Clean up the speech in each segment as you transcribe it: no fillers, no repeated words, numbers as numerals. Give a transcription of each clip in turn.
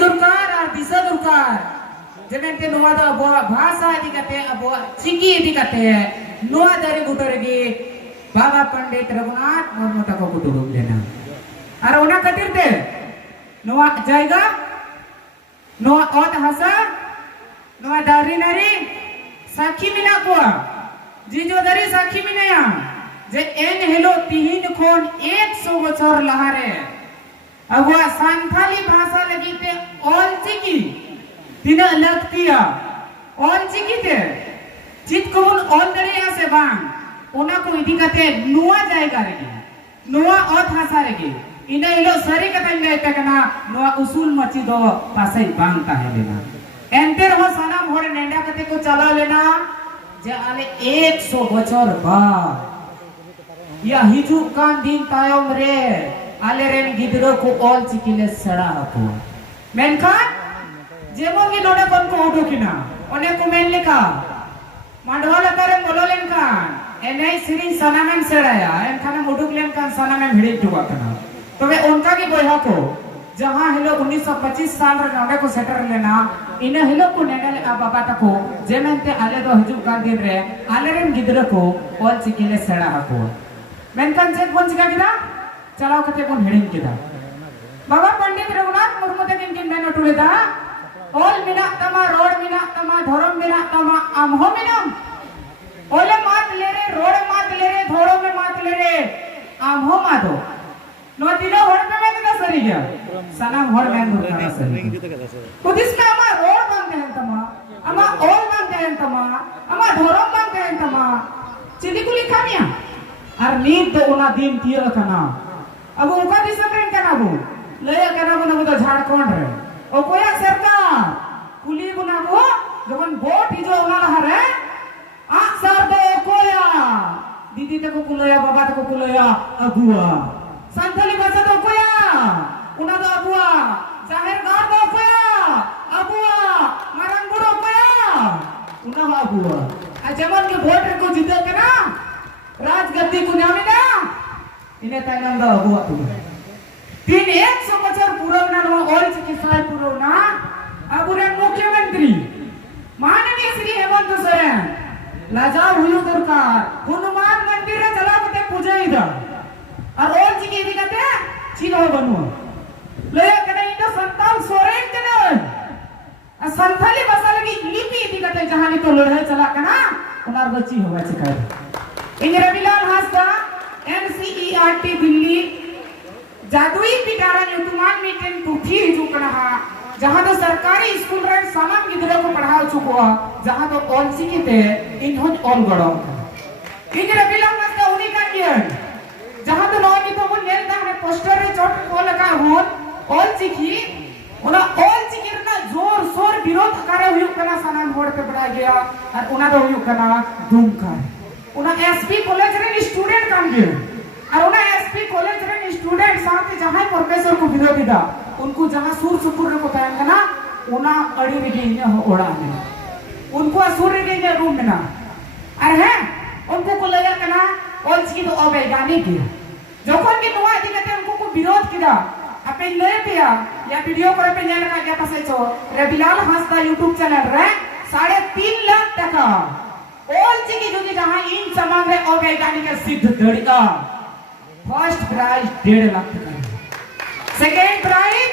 दुर्कार और दिशा दुर्कार जेमेंटे नोआ दो अबो भाषा इदी कते अबो चिकी इदी कते नोआ दारे गुटोरेगी बाबा पंडित रघुनाथ मुर्मू तको को दुड़ुब लेना और ओना खातिर ते नोआ जायगा नोआ ओत हसा नोआ दारी नारी साखी मिना कोआ जीजो दारी साखी मिनाया जे एन हेलो तिहिन खोन 100 बछर लहारे अब सांथाली भाषा लगी ते ऑलचिकी तीना लगतिया ऑलचिकी ते चित को ऑल दरिया से बांग ओना को इदी कते नुआ जाएगा रेगी नुआ और भाषा रेगी इने इलो सरी कते ने पेकना नुआ उसूल मची दो पासे बांग का है लेना एंटर हो सनम होर नेंडा कते को चला लेना जे आले 100 बछर बाद या हिजू कान दिन तायम रे आले रेन गिदरो को ऑल चिकिले सड़ा हको मेनखान जेमोन की नोडे कोन को उडुकिना ओने को मेन लेका मांडवाला करे बोलो लेनखान एनई सिरी सनामेन सेड़ाया एनखान उडुक लेनखान सनामेन भिड़ी टुका कना तबे उनका की बोय हको जहां हेलो 1925 साल रे नोडे को सेटर लेना इने हेलो को नेडे ले बाबा तको जेमेंते आले दो हिजू का दिन रे आले रेन गिदरो को ऑल चिकिले सड़ा हको मेनखान चेक कोन चिका किदा चलाओ कते कोन हेडिंग किदा बाबा पंडित रघुनाथ मुर्मू ते किन मेन उठुलेदा ऑल मिना तमा रोड मिना तमा धरम मिना तमा आमहो मिनम ओले मात ले रे रोड मात ले रे धोड़ो में मात ले रे आमहो मादो नो दिनो होड़ पे में किदा सरी गया सनम होड़ में मुर्गा सरी कुदिस में अमा रोड बांधते हैं तमा अमा ऑल बांधते हैं तमा अमा धरम बांधते हैं तमा चिदी कुली खामिया और नींद तो उना दिन तिया कना अब उनका दिसकरेन कना बो लय कना बो न तो झारखंड रे ओ कोया सरकार कुली गुना बो जवन वोट हिजो उना हरे आ सर दे कोया दीदी तको कुलया बाबा तको कुलया अगुआ संथाली भाषा तो कोया उना तो अगुआ जाहिर गार तो कोया अगुआ मारन बुड़ो कोया उना अगुआ आ जवन के वोट को जीते कना राजगद्दी को न्यामी ना इन्हें ताइनाम दा अगुआ तू तीन 100 बछर पुरवना नो और चिकित्सा पुरवना अबुरे मुख्यमंत्री माननीय श्री हेमंत सोरेन लाजाव हुयु दरकार हनुमान मंदिर रे चला कते पूजा इदा और और चिकी इदी कते चिनो बनु लय कने इनो संताल सोरेन कने आ संथाली भाषा लगी लिपि इदी कते जहानी तो लड़ाई चला कना उनार बच्ची होवा चिका इन रविलाल हासदा एनसीईआरटी दिल्ली जादुई पिटारा युतुमान मीटिंग कुठी हिजुकना जहां तो सरकारी स्कूल रे सामान गिदरे को पढ़ाओ चुको जहां तो ऑल सिकिते इनहन ऑल गड़ो इन रविलाल हासदा उनी का किया जहां तो नो की तो वो नेल दा ने पोस्टर रे चोट को लगा होन ऑल सिकी उना ऑल सिकी ना जोर शोर विरोध करे हुई कना सामान होड़ पे पढ़ा गया और उना तो हुई कना धूमकार उना एसपी कॉलेज रे स्टूडेंट काम किए और उना एसपी कॉलेज रे स्टूडेंट साथ जहां प्रोफेसर को विरोधी दा उनको जहां सूर सुपुर को तायम कना उना अड़ी रे ने ओड़ा में उनको सूर रे ने रूम में ना अरे है उनको को लगा कना ऑल की तो अवैज्ञानिक है जोखन की नोआ दिखते उनको को विरोध किया अपे ले पिया या वीडियो करे पे जाने का क्या पसे छो रविलाल हासदा YouTube चैनल रे 3.5 लाख टका ऑल चिकी जुदी जहां इन समान रे अवैज्ञानिक सिद्ध दड़िका फर्स्ट प्राइज 1.5 लाख टका सेकंड प्राइज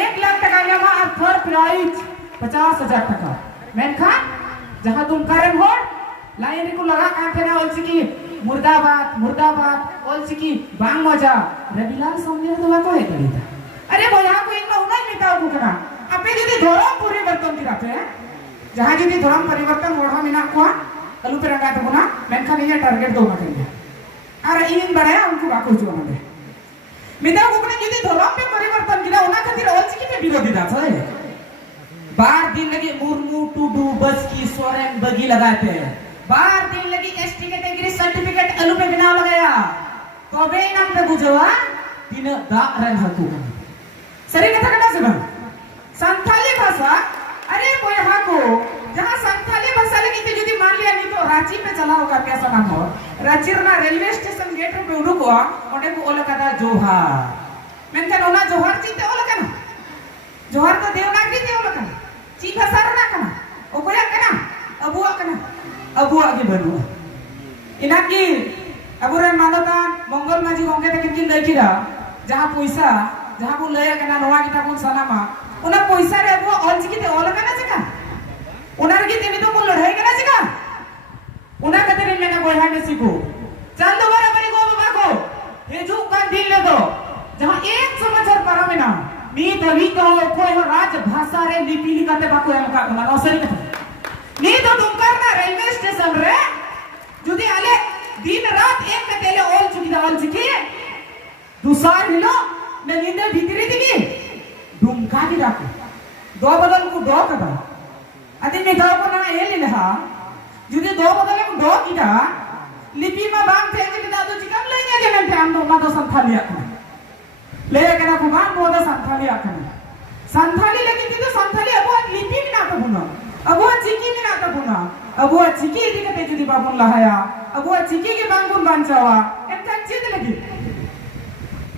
1 लाख टका जमा और थर्ड प्राइज 50,000 टका मेनखा जहां तुम कारण हो लाइन को लगा काटे ना ऑल चिकी मुर्दाबाद मुर्दाबाद ऑल चिकी बांग मजा रविलाल समझे तो बात है करीता अरे भैया को इतना उना मिटाओ कुकना अपे जुदी धर्म परिवर्तन किराते जहां जुदी धर्म परिवर्तन मोड़ा मिना को अलू पे रंगा तो ना मेनखा नहीं टारगेट दो मत अरे इन बड़े उनको बाको जो ना दे मिटा कुकने जुदी धर्म पे परिवर्तन किरा उना खातिर ऑल चिकी पे विरोधी दा है बार दिन लगे मुर्मू टुडू बस की सोरेन बगी लगाते हैं बार दिन लगी एसटी कैटेगरी सर्टिफिकेट अलू पे बिना लगाया तो बे नाम पे बुझवा दिन दा रन हकू सरी कथा कटा सुना संथाली भाषा अरे कोई हाको जहां संथाली भाषा लगी थी यदि मान लिया नहीं तो रांची पे चलाओ का कैसा नाम हो रांची ना रेलवे स्टेशन गेट पे उडुको ओडे को ओला कदा जोहार मेनकन ओना जोहार चिते ओला कना जोहर तो देवनागरी ते ओल कना ची भाषा रना कना ओकोया कना अबुआ के बनुआ इनाकी अबुरेन मानोतान मंगल माझी गंगे तकिन लई किरा जहां पैसा जहां को लया कना नोवा किता को सनामा उना पैसा रे अबुआ ऑलचिकी ते ओल कना चका उना रे ते तो को लड़ाई कना चका उना कतरे मेना बोहा ने सिको चल दो बराबरी गो बाबा को हेजु कान दिन ले दो जहां एक समाचार पारामेना मी तभी तो कोई हो राज भाषा रे लिपि लिखाते बाको एम का मानो सरी कथा नी तो दुमकार ना रेलवे स्टेशन रे जुदी आले दिन रात एक कतेले ओल चुकी दुसार हिलो ने निंदे भीतरी दिगी दुमका दी राखो दो बदल को दो कदा अति मिठाओ को ना ए लेहा जुदी दो बदल को दो कीदा लिपि में बांग थे के बिना तो चिकन लेंगे जे में हम दो ना तो संथालिया ले के ना को बांग दो संथालिया संथाली लेकिन तो संथाली अब लिपि में ना तो बुना अब चिकी में ना तो बुना अब चिकी दी के जुदी बाबुन लहाया अब चिकी के बांगुन बांचावा एक चित लगी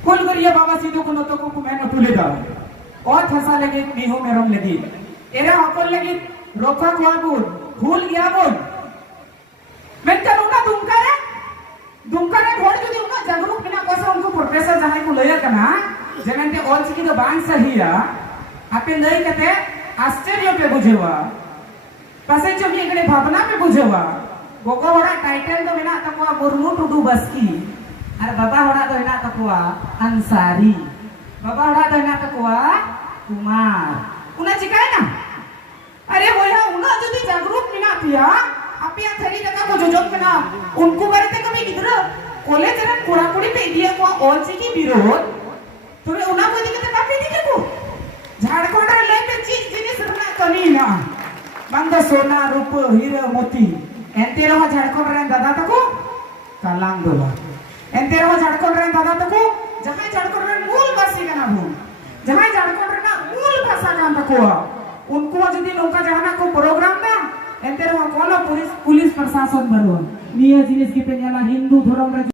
कुल करिया बाबा सीधो को तो को मैंने तुले दा और फसा लगे निहो मेरम लगी एरा हकल लगी रोका को बुन भूल गया बुन मेंटन उना दुमकारे घोड़ जुदी उना जागरूक बिना कोसा उनको प्रोफेसर जहां को लया कना जेमेंटे ऑल चिकी तो बांग सहिया आपे लई कते आश्चर्य पे बुझेवा पासे चोमी एकड़े भावना पे बुझेवा गोगो होड़ा टाइटल तो मेना तकोआ मुर्मू टुडू बस्की अरे बाबा होड़ा तो हेना तकोआ अंसारी बाबा होड़ा तो हेना तकोआ कुमार उना चिकाय ना अरे होया उना जदी जागरूक मिना पिया आपे थरी तका को जोजोक कना उनको बारे कमी गिदरा कॉलेज रे कोड़ा कोड़ी पे दिया को ओलसी की विरोध तबे उना को दिके कापे दिके को झारखंड रे लेके चीज जिनिस रना कमी ना बंद सोना रूप हीरा मोती एंते रहो झारखंड रे दादा तको कालांग दोला एंते रहो झारखंड रे दादा तको जहां झारखंड रे मूल भाषा कना भू जहां झारखंड रे ना मूल भाषा कान तको उनको जदी नौका जहाना को प्रोग्राम ना एंते रहो कोनो पुलिस प्रशासन बनो निये जिनिस की पेняला हिंदू धर्म रे